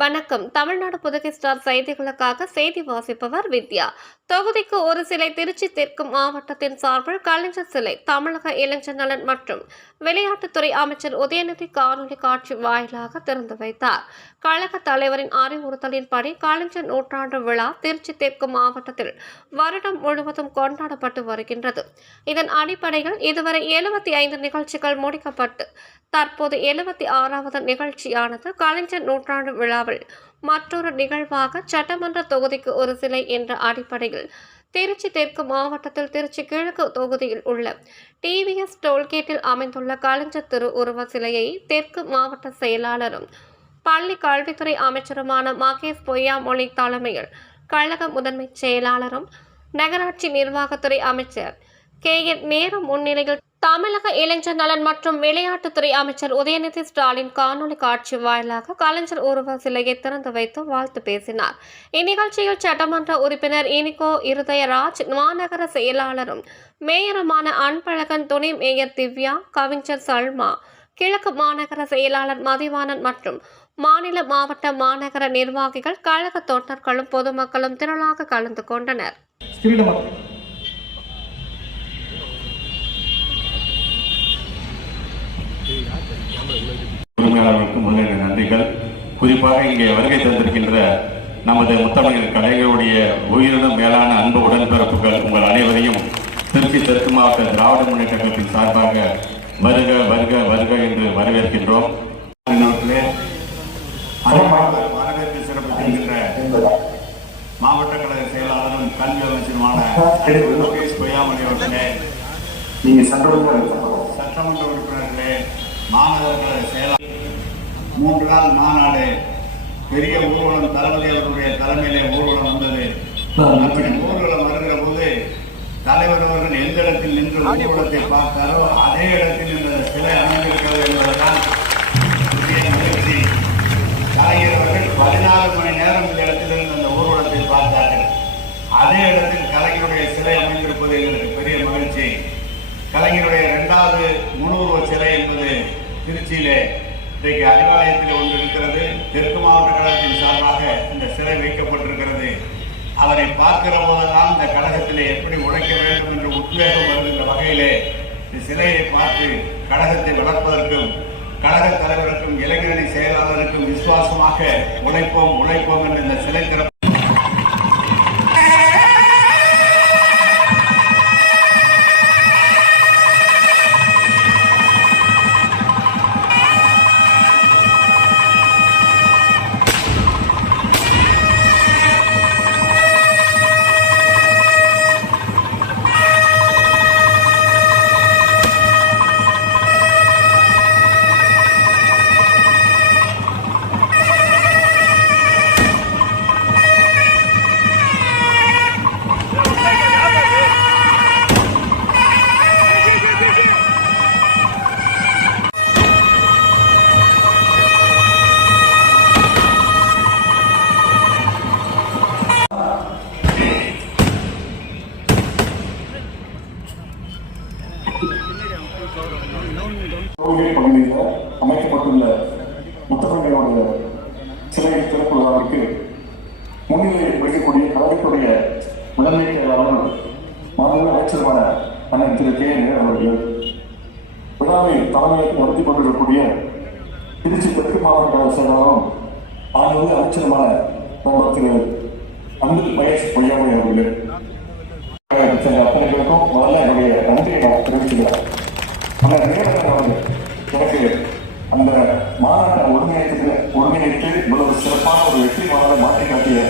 வணக்கம். தமிழ்நாடு புதுகை ஸ்டார் செய்திகளுக்காக செய்தி வாசிப்பவர் வித்யா. தொகுதிக்கு ஒரு சிலை திருச்சி தெற்கு மாவட்டத்தின் சார்பில் கலைஞர் சிலை தமிழக இளைஞர் நலன் மற்றும் விளையாட்டுத்துறை அமைச்சர் உதயநிதி காணொலி காட்சி வாயிலாக திறந்து வைத்தார். கழக தலைவரின் அறிவுறுத்தலின்படி கலைஞர் நூற்றாண்டு விழா திருச்சி தெற்கு மாவட்டத்தில் வருடம் முழுவதும் கொண்டாடப்பட்டு வருகின்றது. இதன் அடிப்படையில் இதுவரை எழுபத்தி ஐந்து நிகழ்ச்சிகள் முடிக்கப்பட்டு தற்போது எழுபத்தி ஆறாவது நிகழ்ச்சியானது கலைஞர் நூற்றாண்டு விழாவில் மற்றொரு நிகழ்வாக சட்டமன்ற தொகுதிக்கு ஒரு சிலை என்ற அடிப்படையில் திருச்சி தெற்கு மாவட்டத்தில் திருச்சி கிழக்கு தொகுதியில் உள்ள டிவிஎஸ் டோல்கேட்டில் அமைந்துள்ள கலைஞர் திரு உருவ சிலையை தெற்கு மாவட்ட செயலாளரும் பள்ளி கல்வித்துறை அமைச்சருமான மகேஷ் பொய்யாமொழி தலைமையில் கழக முதன்மை செயலாளரும் நகராட்சி நிர்வாகத்துறை அமைச்சர் கே என் நேரு முன்னிலையில் தமிழக இளைஞர் நலன் மற்றும் விளையாட்டுத்துறை அமைச்சர் உதயநிதி ஸ்டாலின் காணொலி காட்சி வாயிலாக கலைஞர் உருவ சிலையை திறந்து வைத்து வாழ்த்து பேசினார். இந்நிகழ்ச்சியில் சட்டமன்ற உறுப்பினர் இனிகோ இருதயராஜ் மாநகர செயலாளரும் மேயருமான அன்பழகன் துணை மேயர் திவ்யா கவிஞர் சல்மா கிழக்கு மாநகர செயலாளர் மதிவாணன் மற்றும் மாநில மாவட்ட மாநகர நிர்வாகிகள் கழக தொண்டர்களும் பொதுமக்களும் திரளாக கலந்து கொண்டனர். உரிமையாளர்களுக்கு முதலிட நன்றிகள். குறிப்பாக இங்கே வருகை தந்திருக்கின்ற நமது முத்தமிழர் கலைஞருடைய உயிரினும் மேலான அன்பு உடன்பிறப்புகள் உங்கள் அனைவரையும் திருச்சி தெற்கு மாவட்ட திராவிட முன்னேற்ற கழகத்தின் சார்பாக வருக வருக வருக என்று வரவேற்கின்றோம். வரவேற்பு சிறப்பிக்கின்ற மாவட்ட கழக செயலாளரும் கல்வி அமைச்சருமான லோகேஷ் பொய்யாமொழி அவர்களே நீங்க சென்றுள்ள சட்டமன்ற உறுப்பினர்களே மாநகர செயலாளர். மூன்று நாள் மாநாடு. பெரிய ஊர்வலம் தளபதி அவர்களுடைய தலைமையிலே ஊர்வலம் வந்தது. அப்படி ஊர்வலம் வருகிற போது தலைவர் அவர்கள் எந்த இடத்தில் நின்று ஊர்வலத்தை பார்த்தாரோ அதே இடத்தில் இந்த சிலை அமைந்திருக்கிறது என்பதுதான் புதிய கலைஞர் அவர்கள் மணி நேரம் இந்த இடத்திலிருந்து அந்த ஊர்வலத்தை பார்த்தார்கள். அதே இடத்தில் கலைஞருடைய சிலை அமைந்திருப்பது எங்களுக்கு பெரிய மகிழ்ச்சி. கலைஞருடைய இரண்டாவது முன்னூறுவ சிலை என்பது திருச்சியிலே இன்றைக்கு அறிவாலயத்தில் ஒன்று இருக்கிறது தெற்கு மாவட்ட கழகத்தின் சார்பாக இந்த சிலை வைக்கப்பட்டிருக்கிறது. அவரை பார்க்கிற போதெல்லாம் இந்த கழகத்திலே எப்படி உழைக்க வேண்டும் என்ற உத்வேகம் வருகின்ற வகையிலே இந்த சிலையை பார்த்து கழகத்தை வளர்ப்பதற்கும் கழக தலைவருக்கும் இளைஞரணி செயலாளருக்கும் விசுவாசமாக உழைப்போம் உழைப்போம் என்ற இந்த சிலை திறப்பு பகுதியில் அமைக்கப்பட்டுள்ள முத்தமிழனுடைய சிலை திறப்பு விழாவிற்கு முன்னிலையில் வைக்கக்கூடிய கழகத்துடைய முதன்மை செயலாளர் மாநில அமைச்சருமான அண்ணன் திரு கே நேரு அவர்கள் விழாவில் தலைமையேற்று நடத்தி கொண்டிருக்கக்கூடிய திருச்சி தெற்கு மாவட்ட கழக செயலாளரும் ஆண்டு அமைச்சருமான திரு அன்பில் மகேஷ் பொய்யாமை அவர்கள். சென்ற அத்தனை முதல்ல என்னுடைய நன்றியை நான் தெரிவிச்சுக்கிறேன் அந்த நேரத்தில் வந்து எனக்கு அந்த மாநாட்டை ஒருங்கிணைத்து ஒருங்கிணைத்து இவ்வளவு சிறப்பான ஒரு வெற்றி மாநாட்டை மாற்றி காட்டிய